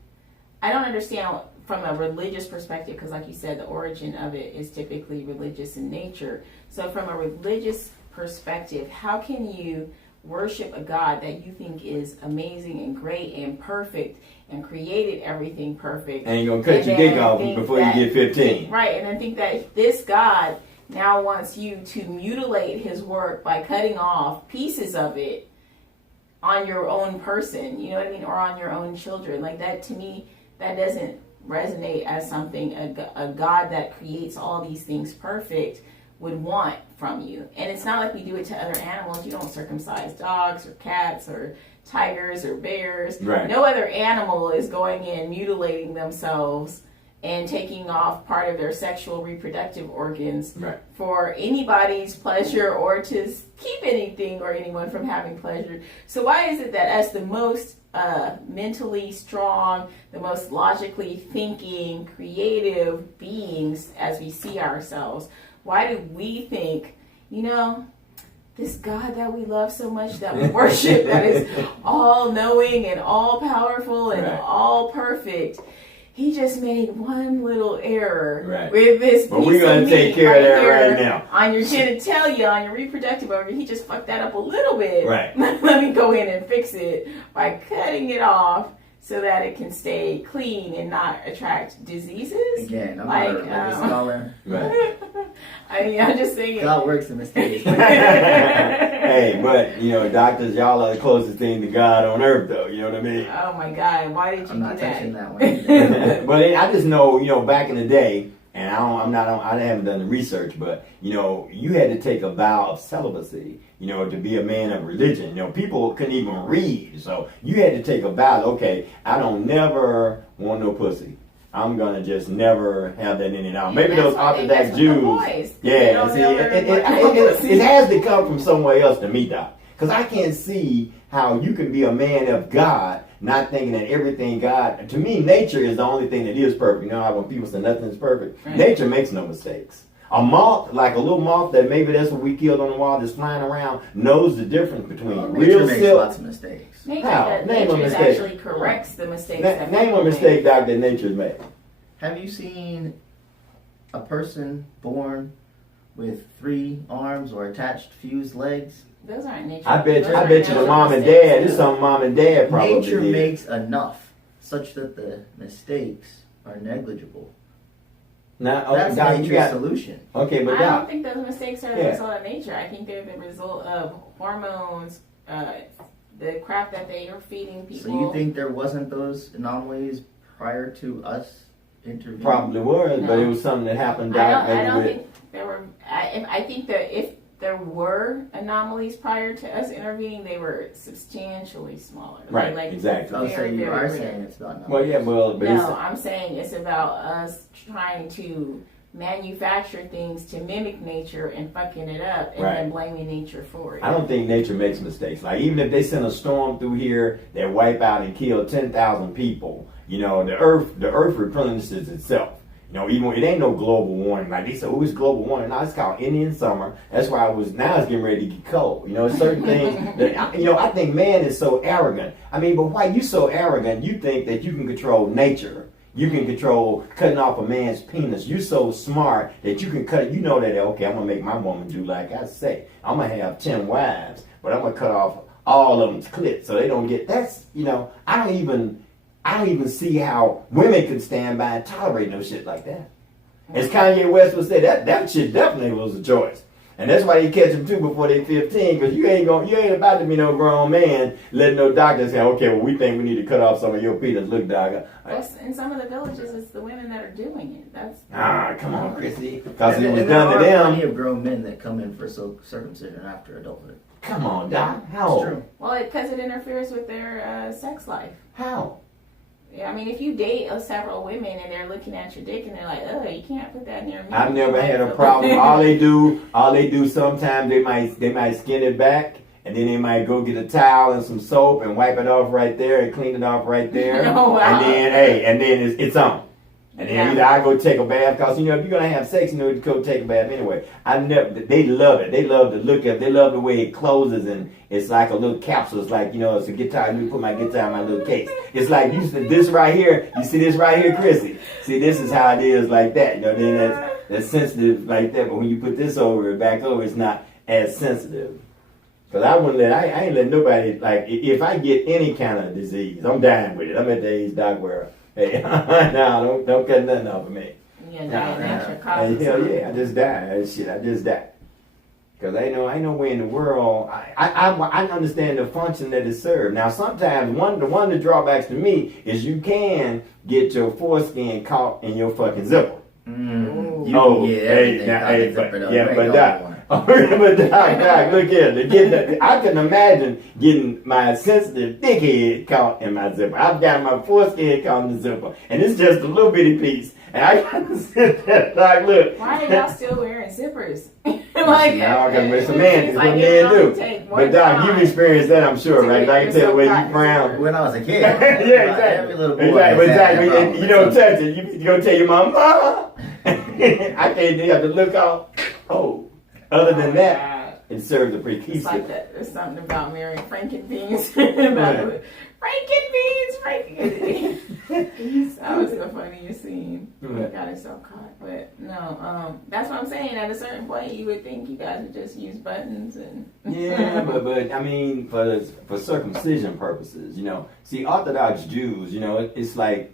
I don't understand from a religious perspective because, like you said, the origin of it is typically religious in nature. So from a religious perspective, how can you worship a God that you think is amazing and great and perfect and created everything perfect? And you're going to cut your dick off before you get 15. Right, and then think that this God now wants you to mutilate his work by cutting off pieces of it on your own person, you know what I mean? Or on your own children. Like that, to me, that doesn't resonate as something a God that creates all these things perfect would want from you. And it's not like we do it to other animals. You don't circumcise dogs or cats or tigers or bears. Right. No other animal is going in mutilating themselves and taking off part of their sexual reproductive organs for anybody's pleasure or to keep anything or anyone from having pleasure. So why is it that as the most mentally strong, the most logically thinking, creative beings as we see ourselves, why do we think, you know, this God that we love so much, that we worship, that is all knowing and all powerful and all perfect, he just made one little error with this piece we're gonna of take meat care of that here right now. on your genitalia, on your reproductive organ. He just fucked that up a little bit. Right. Let me go in and fix it by cutting it off so that it can stay clean and not attract diseases. Again, I'm like, not a religious scholar. Right. I mean, I'm just saying. God works in mysterious ways. Hey, but, you know, doctors, y'all are the closest thing to God on earth, though. You know what I mean? Oh, my God. Why did you I'm not do that? touching that one. But I just know, you know, back in the day, and I haven't done the research, but, you know, you had to take a vow of celibacy, you know, to be a man of religion. You know, people couldn't even read. So you had to take a vow, okay, I don't never want no pussy. I'm going to just never have that in it out. Maybe those Orthodox Jews. Yeah, see, it has to come from somewhere else to me, Doc. Because I can't see how you can be a man of God not thinking that everything God... To me, nature is the only thing that is perfect. You know how when people say nothing is perfect? Right. Nature makes no mistakes. A moth, like a little moth that maybe that's what we killed on the wall that's flying around, knows the difference between real makes silk... lots of mistakes. Nature, How? Name a mistake. Actually corrects the mistakes. Name a mistake, Doc, that nature's made. Have you seen a person born with 3 arms or attached fused legs? Those aren't nature. I bet you the mom and dad, this is something mom and dad probably Nature did. makes enough such that the mistakes are negligible. Now, that's Doc, nature's solution. Okay, but I Doc, don't think those mistakes are the result of nature. I think they're the result of hormones, the crap that they are feeding people. So you think there wasn't those anomalies prior to us intervening? probably was, but it was something that happened. Doc, I don't think there were. I think that if there were anomalies prior to us intervening, they were substantially smaller. Right, like exactly. Oh, so very, you very are rare. saying it's not Well, yeah, well, but No, I'm saying it's about us trying to manufacture things to mimic nature and fucking it up and then blaming nature for it. I don't think nature makes mistakes. Like, even if they send a storm through here that wipe out and kill 10,000 people, you know, the earth replenishes itself. You know, even it ain't no global warming. Like they said, oh, it's global warming. No, it's called Indian summer. That's why now it's getting ready to get cold. You know, certain things that, you know, I think man is so arrogant. I mean, but why you so arrogant? You think that you can control nature. You can control cutting off a man's penis. You're so smart that you can cut it. You know that, okay, I'm going to make my woman do like I say. I'm going to have 10 wives, but I'm going to cut off all of them's clit so they don't get, that's, you know, I don't even see how women could stand by and tolerate no shit like that. As Kanye West would say, that shit definitely was a choice. And that's why they catch them too before they 15, because you ain't about to be no grown man letting no doctor say, okay, well, we think we need to cut off some of your penis. Look, dog. In some of the villages, it's the women that are doing it. Come on, Chrissy. Because it was there done to are them. plenty of grown men that come in for circumcision after adulthood. Come on, Doc. How? It's true. Well, because it interferes with their sex life. How? Yeah, I mean, if you date several women and they're looking at your dick and they're like, "Oh, you can't put that near me." I've never had a problem. All they do sometimes they might skin it back, and then they might go get a towel and some soap and wipe it off right there and clean it off right there. Oh, wow. And then it's on. And then either I go take a bath, because you know if you're gonna have sex, you know to go take a bath anyway. They love it. They love the look of it. They love the way it closes, and it's like a little capsule. It's like, you know, it's a guitar. You put my guitar in my little case. It's like this right here. You see this right here, Chrissy? See, this is how it is like that. You know, then that's sensitive like that. But when you put this over, back over, it's not as sensitive. Because I ain't letting nobody, like, if I get any kind of disease, I'm dying with it. I'm at the age, Doc, where, hey, no, don't cut nothing off of me. Yeah, natural causes. Hell yeah, I just died. Shit, I just died. Because I know where in the world, I understand the function that it serves. Now, sometimes, one of the drawbacks to me is you can get your foreskin caught in your fucking zipper. But Doc, look here. I can imagine getting my sensitive dickhead caught in my zipper. I've got my foreskin caught in the zipper, and it's just a little bitty piece. And I got to sit there like, look. Why are y'all still wearing zippers? Like, y'all got to make some man. What men do. But Doc, you've experienced that, I'm sure, right? I can tell the way you frown. When I was a kid. Yeah, exactly. Every little boy. Exactly. You don't touch it. You gonna tell your mom, Mama. I can't. You have to look off. Oh. Other than that, it serves a pretty key. It's like that. There's something about marrying Frankenbeans. Frankenbeans. That was the funniest scene. Got himself caught. But no, that's what I'm saying. At a certain point, you would think you guys would just use buttons and. Yeah, but I mean, for circumcision purposes, you know. See, Orthodox Jews, you know, it's like,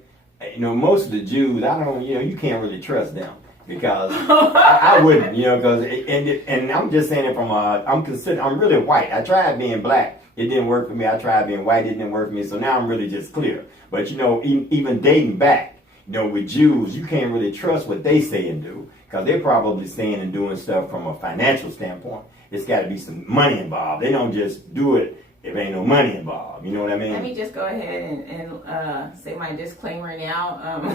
you know, most of the Jews, you can't really trust them. Because I wouldn't, you know, because and I'm just saying it from I'm really white. I tried being black, it didn't work for me. I tried being white, it didn't work for me. So now I'm really just clear. But you know, even dating back, you know, with Jews, you can't really trust what they say and do, because they're probably saying and doing stuff from a financial standpoint. It's got to be some money involved. They don't just do it if ain't no money involved. You know what I mean? Let me just go ahead and say my disclaimer now.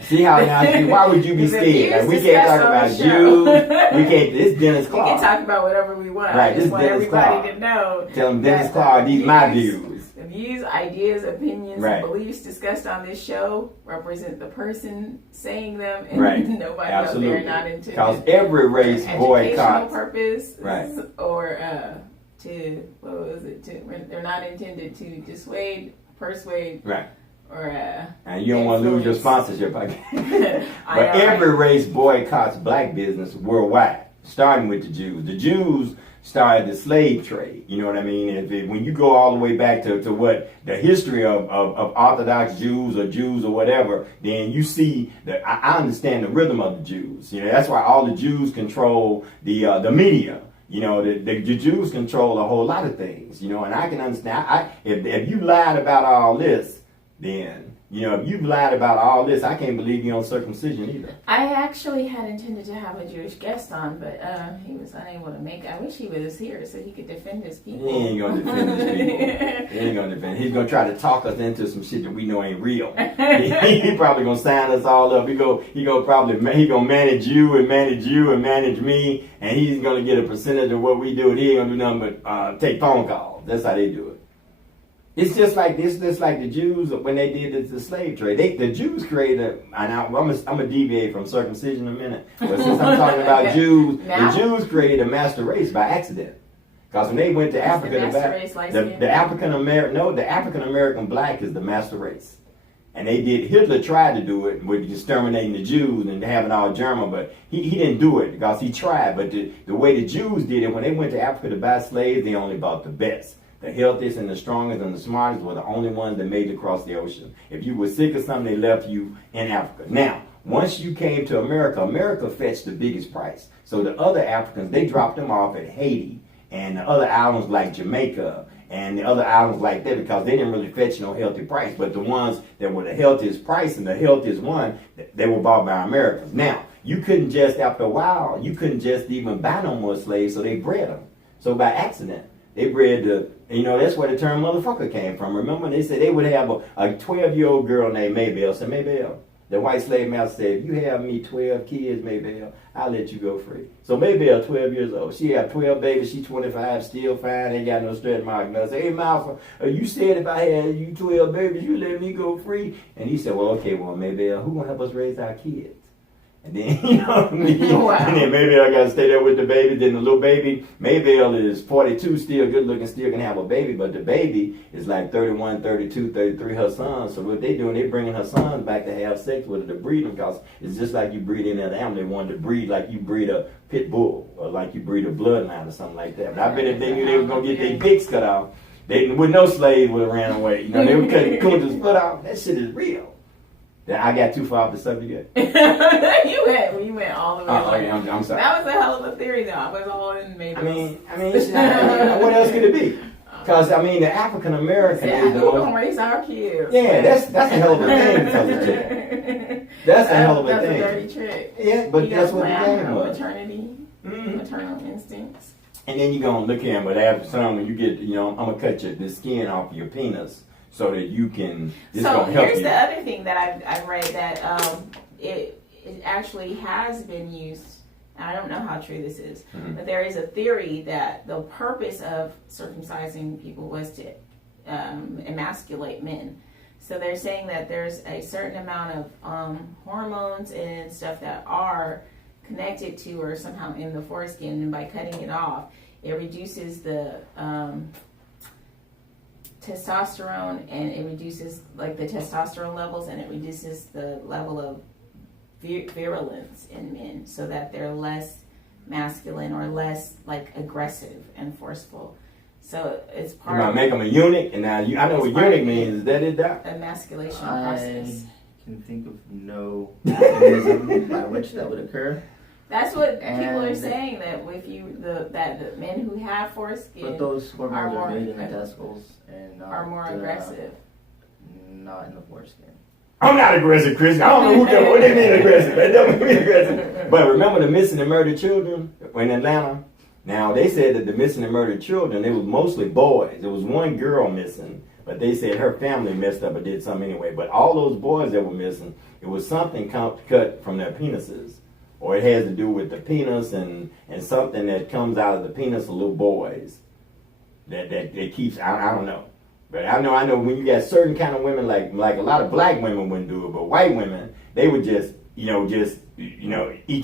See how now? Why would you be scared? Like, we can't talk about Jews. We can't. This Dennis Clark. We can talk about whatever we want. Right. I just want everybody to know. Tell them Dennis Clark. These my views. The views, ideas, opinions, and beliefs discussed on this show represent the person saying them, and nobody else. They're not intended. Because every race boycotts. Purpose, or they're not intended to dissuade, persuade, or and you don't want to lose your sponsorship again. But every race boycotts black business worldwide, starting with the Jews. The Jews started the slave trade. You know what I mean? When you go all the way back to what the history of Orthodox Jews or whatever, then you see that I understand the rhythm of the Jews. You know, that's why all the Jews control the media. You know, the Jews control a whole lot of things, you know, and I can understand. If you lied about all this, then, you know, if you've lied about all this, I can't believe you on circumcision either. I actually had intended to have a Jewish guest on, but he was unable to make it. I wish he was here so he could defend his people. He ain't going to defend his people. He ain't going to defend. He's going to try to talk us into some shit that we know ain't real. He probably going to sign us all up. He going to manage you and manage you and manage me, and he's going to get a percentage of what we do, and he ain't going to do nothing but take phone calls. That's how they do it. It's just like this. It's like the Jews when they did the slave trade. The Jews created I'm gonna deviate from circumcision in a minute. But since I'm talking about Jews, the Jews created a master race by accident. Because when they went to Africa, the African American black is the master race. And Hitler tried to do it with exterminating the Jews and having all German, but he didn't do it because he tried. But the way the Jews did it, when they went to Africa to buy slaves, they only bought the best. The healthiest and the strongest and the smartest were the only ones that made it across the ocean. If you were sick or something, they left you in Africa. Now, once you came to America, America fetched the biggest price. So the other Africans, they dropped them off at Haiti and the other islands like Jamaica and the other islands like that because they didn't really fetch no healthy price. But the ones that were the healthiest price and the healthiest one, they were bought by Americans. Now, you couldn't just, after a while, you couldn't just even buy no more slaves, so they bred them. So by accident, they bred that's where the term motherfucker came from. Remember, they said they would have a 12-year-old girl named Maybelle. So Maybelle, the white slave master said, if you have me 12 kids, Maybelle, I'll let you go free. So Maybelle, 12 years old. She had 12 babies. She's 25, still fine. Ain't got no stretch mark. And I said, hey, Malcolm, you said if I had you 12 babies, you let me go free? And he said, well, okay, Maybelle, who gonna help us raise our kids? And then, wow. And then Maybelle got to stay there with the baby. Then the little baby, Maybelle is 42, still good looking, still can have a baby. But the baby is like 31, 32, 33, her sons. So what they doing, they bringing her sons back to have sex with her to breed them. Because it's just like you breed any other animal. They wanted to breed like you breed a pit bull or like you breed a bloodline or something like that. But I bet if they knew they were going to get their dicks cut off, with no slave would have ran away. They would cut Kunta's foot off. That shit is real. I got too far off the subject yet. you went all the way. I'm sorry. That was a hell of a theory, though. I was all in maybe. I mean, it's not, what else could it be? Because the African American is the most. Don't raise our kids. Yeah, that's a hell of a thing. That's a hell of a thing. That's a dirty trick. Yeah, but that's what the game was. Maternity, maternal instincts. And then you're gonna look here, but after some, when you get, I'm gonna cut the skin off your penis. So that you can. So here's the other thing that I've read that it actually has been used. I don't know how true this is, but there is a theory that the purpose of circumcising people was to emasculate men. So they're saying that there's a certain amount of hormones and stuff that are connected to or somehow in the foreskin, and by cutting it off, it reduces the testosterone, and it reduces the testosterone levels, and it reduces the level of virulence in men, so that they're less masculine or less aggressive and forceful. So it's part. You might make them a eunuch, and now I know what eunuch means. Is that it, Doc? Emasculation process. I can think of no mechanism by which that would occur. That's what people are saying, that if that the men who have foreskin, but those hormones are made in the testicles and not, are more aggressive. Not in the foreskin. I'm not aggressive, Chris. I don't know what they mean aggressive. That don't mean aggressive. But remember the missing and murdered children in Atlanta? Now they said that the missing and murdered children, it was mostly boys. There was one girl missing, but they said her family messed up or did something anyway. But all those boys that were missing, it was something cut from their penises. Or it has to do with the penis and something that comes out of the penis of little boys that keeps, I don't know. But I know when you got certain kind of women, like a lot of black women wouldn't do it, but white women, they would just eat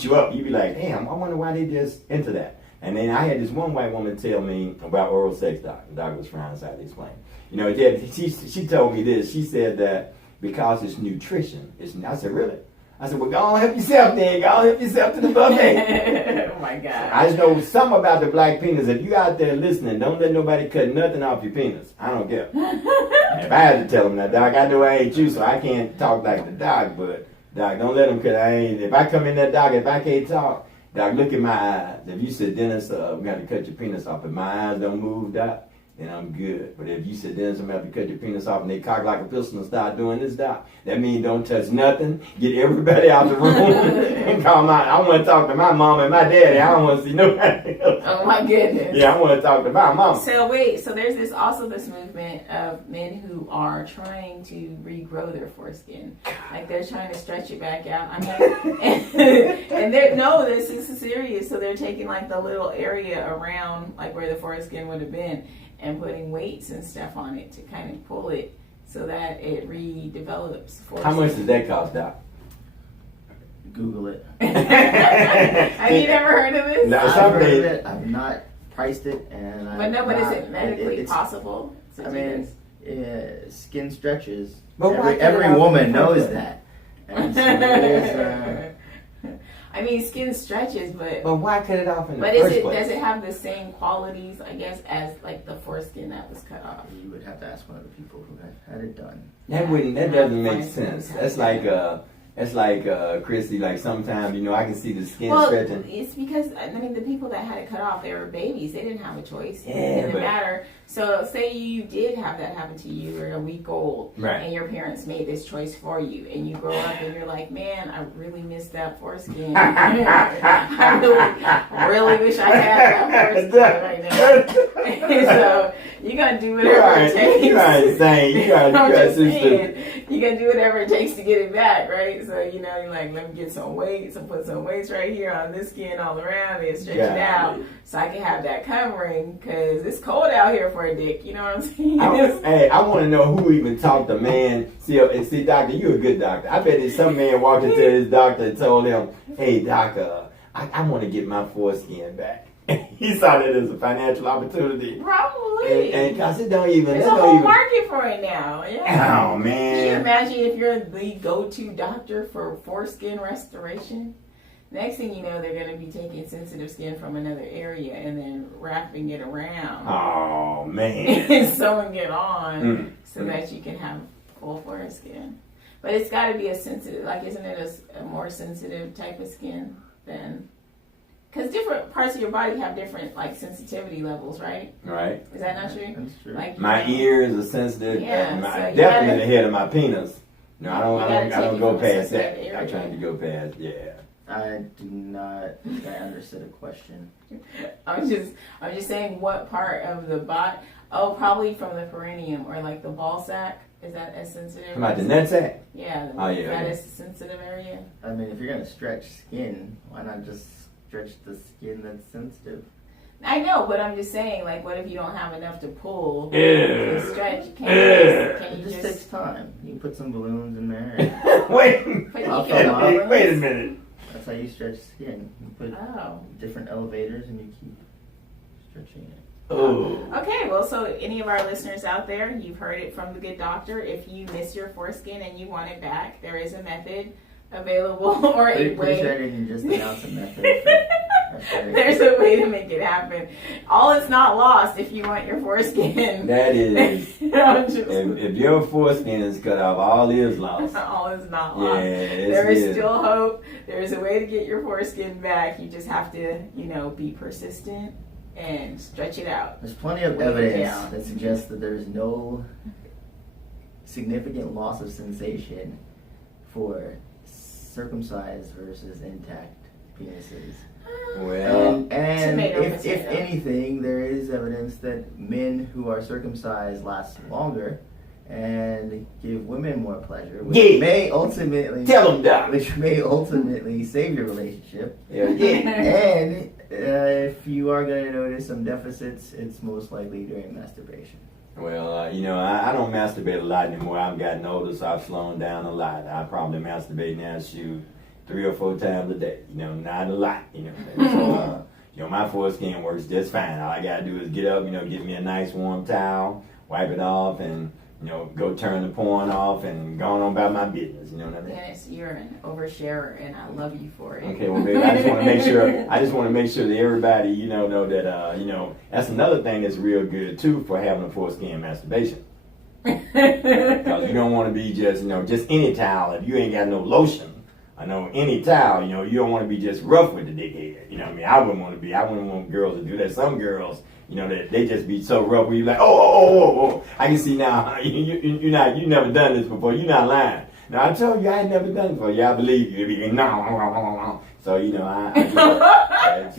you up. You'd be like, damn, I wonder why they just into that. And then I had this one white woman tell me about oral sex, Doc. The doc was trying to explain. She told me this. She said that because it's nutrition. I said, really? I said, well, go on, help yourself then. Go on, help yourself to the buffet. Oh, my God. I just know something about the black penis. If you out there listening, don't let nobody cut nothing off your penis. I don't care. If I had to tell them that, Doc, I know I ain't you, so I can't talk like the doc, but, Doc, don't let them cut. If I come in that, Doc, if I can't talk, Doc, look in my eyes. If you said, Dennis, we got to cut your penis off. If my eyes don't move, Doc, then I'm good. But if you said, Dennis, I'm going to have to cut your penis off and they cock like a pistol and start doing this, Doc, that means don't touch nothing. Get everybody out the room and call I want to talk to my mom and my daddy. I don't want to see nobody else. Oh, my goodness. Yeah, I want to talk to my mom. So wait, so there's this movement of men who are trying to regrow their foreskin. Like they're trying to stretch it back out. I mean, and this is serious. So they're taking the little area around where the foreskin would have been, and putting weights and stuff on it to kind of pull it so that it redevelops. How much does that cost, Doc? Google it. Have you never heard of this? No, I've heard of it. I've not priced it, but is it medically possible to do this? skin stretches. But why Every cut it off woman in the first knows place? that. And so there's, I mean, skin stretches, but why cut it off in the but first place? does it have the same qualities, I guess, as like the foreskin that was cut off? you would have to ask one of the people who have had it done. That doesn't make sense. That's like Christy, like sometimes, I can see the skin stretching. It's because, I mean, the people that had it cut off, they were babies. They didn't have a choice. Yeah, It didn't but- matter. So say you did have that happen to you, you were a week old, Right. and your parents made this choice for you, and you grow up and you're like, man, I really miss that foreskin. I really wish I had that foreskin right now. And so you're going to do whatever it takes. You are insane. You I'm are just too saying, stupid. you gotta do whatever it takes to get it back, right? So, you're like, let me get some weights and put some weights right here on this skin all around and stretch it out so I can have that covering, because it's cold out here for a dick, you know what I'm saying? I want to know who even talked to man. See, doctor, you're a good doctor. I bet there's some man walked into his doctor and told him, hey, doctor, I want to get my foreskin back. He saw that as a financial opportunity. Probably. And because it don't even... There's a whole market for it now. Yeah. Oh, Can you man. imagine if you're the go-to doctor for foreskin restoration? Next thing you know, they're going to be taking sensitive skin from another area and then wrapping it around Oh, man. and sewing it on so that you can have full foreskin. But it's got to be a sensitive, like, isn't it a more sensitive type of skin than... Because different parts of your body have different, like, sensitivity levels, right? Right. Is that not true? That's true. Like, My ears are sensitive. Yeah, and so you definitely gotta- the head of my penis. No, I gotta don't take go it from a past sensitive that. area. I'm trying to go past, yeah. I do not think I understood the question. I'm just saying what part of the body. Oh, probably from the perineum or like the ball sack. Is that as sensitive? Come out the nutsack? Yeah. Oh, yeah, That yeah. is a sensitive area. I mean, if you're going to stretch skin, why not just stretch the skin that's sensitive? I know, but I'm just saying, like, what if you don't have enough to pull Ew. to stretch? Can It you just just takes time. You can put some balloons in there. And Wait. But you I'll can follow balloons? Wait a minute. that's how you stretch skin. You put Oh. different elevators and you keep stretching it. Oh. Okay, well, so any of our listeners out there, you've heard it from the good doctor. If you miss your foreskin and you want it back, there is a method available or a Pretty way. sure they can just announce a method. That's right. There's a way to make it happen. All is not lost if you want your foreskin. That is, I'm just- if your foreskin is cut off, all is lost. all is not Yeah, lost. it's There is good. still hope. There is a way to get your foreskin back. You just have to, be persistent and stretch it out. There's plenty of Way evidence down. that suggests that there's no significant loss of sensation for circumcised versus intact penises. Well, And Tomato, if potato. anything, there is evidence that men who are circumcised last longer and give women more pleasure, which Yeah. may ultimately tell them, Doc. save your relationship. Yeah. And if you are going to notice some deficits, it's most likely during masturbation. Well, I don't masturbate a lot anymore. I've gotten older, so I've slowed down a lot. I probably masturbate now, 3 or 4 times a day. Not a lot. So, my foreskin works just fine. All I gotta do is get up, get me a nice warm towel, wipe it off, and go turn the porn off, and go on about my business. You know what I mean? Dennis, you're an oversharer, and I love you for it. Okay, well, baby, I just want to make sure. I just want to make sure that everybody, know that that's another thing that's real good too for having a foreskin masturbation. Because you don't want to be just any towel. If you ain't got no lotion, any towel, you don't want to be just rough with the dickhead. You know what I mean? I wouldn't want girls to do that. Some girls, that they just be so rough where you like, oh. I can see now. You never done this before. You're not lying. Now I told you I ain't never done it before. Yeah, I believe you. Be no. So I you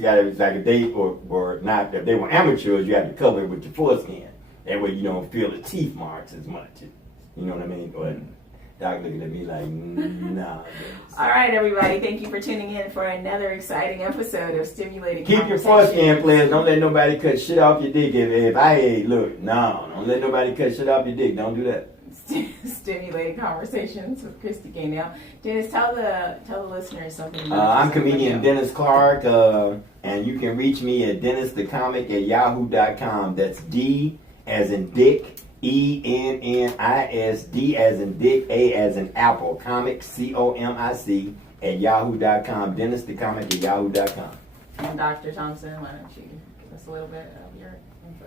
got to, it's like a date or not. If they were amateurs, you have to cover it with your foreskin. That way you don't feel the teeth marks as much. You know what I mean? But Doc looking at me like, nah. All right, everybody. Thank you for tuning in for another exciting episode of Stimulating Keep your Conversation. foreskin, players. Don't let nobody cut shit off your dick. Don't let nobody cut shit off your dick. Don't do that. Stimulating Conversations with Christy Gaynell. Dennis, tell the listeners something. I'm comedian Dennis Clark, and you can reach me at DennisTheComic@yahoo.com. That's D as in Dick, ENNISD as in Dick, A as in Apple, comic, COMIC at yahoo.com. Dennis the comic at yahoo.com. And Dr. Thompson, why don't you give us a little bit of your info?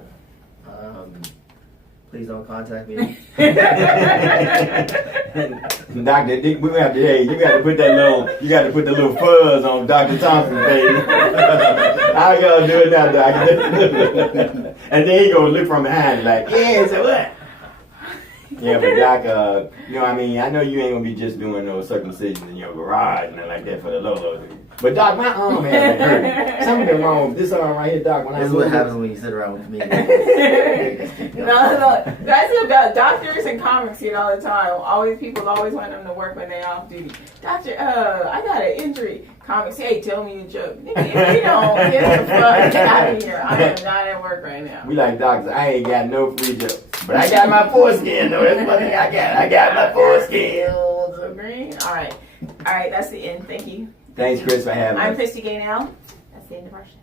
Please don't contact me. Dr. Dick, we have to, hey, you got to put that little, you got to put the little fuzz on Dr. Thompson, baby. How y'all do it now, Doctor? And then he gonna look from behind like, yeah, so what? Yeah, but Doc, you know, I mean, I know you ain't gonna be just doing those circumcisions in your garage and nothing like that for the Lolo. But Doc, my arm has been hurting. Something wrong with this arm right here, Doc. When This is what happens when you sit around with me. No, that's about doctors and comics here all the time. People always want them to work when they're off duty. Doctor, I got an injury. Comics, hey, tell me a joke. Nigga, if you don't, get the fuck out of here. I am not at work right now. We like doctors, I ain't got no free jokes. But I got my foreskin, though. That's one thing I got. I got my foreskin. So green. All right, that's the end. Thank you. Thanks, Chris, for having us. I'm Christy Gaynell. That's the end of our show.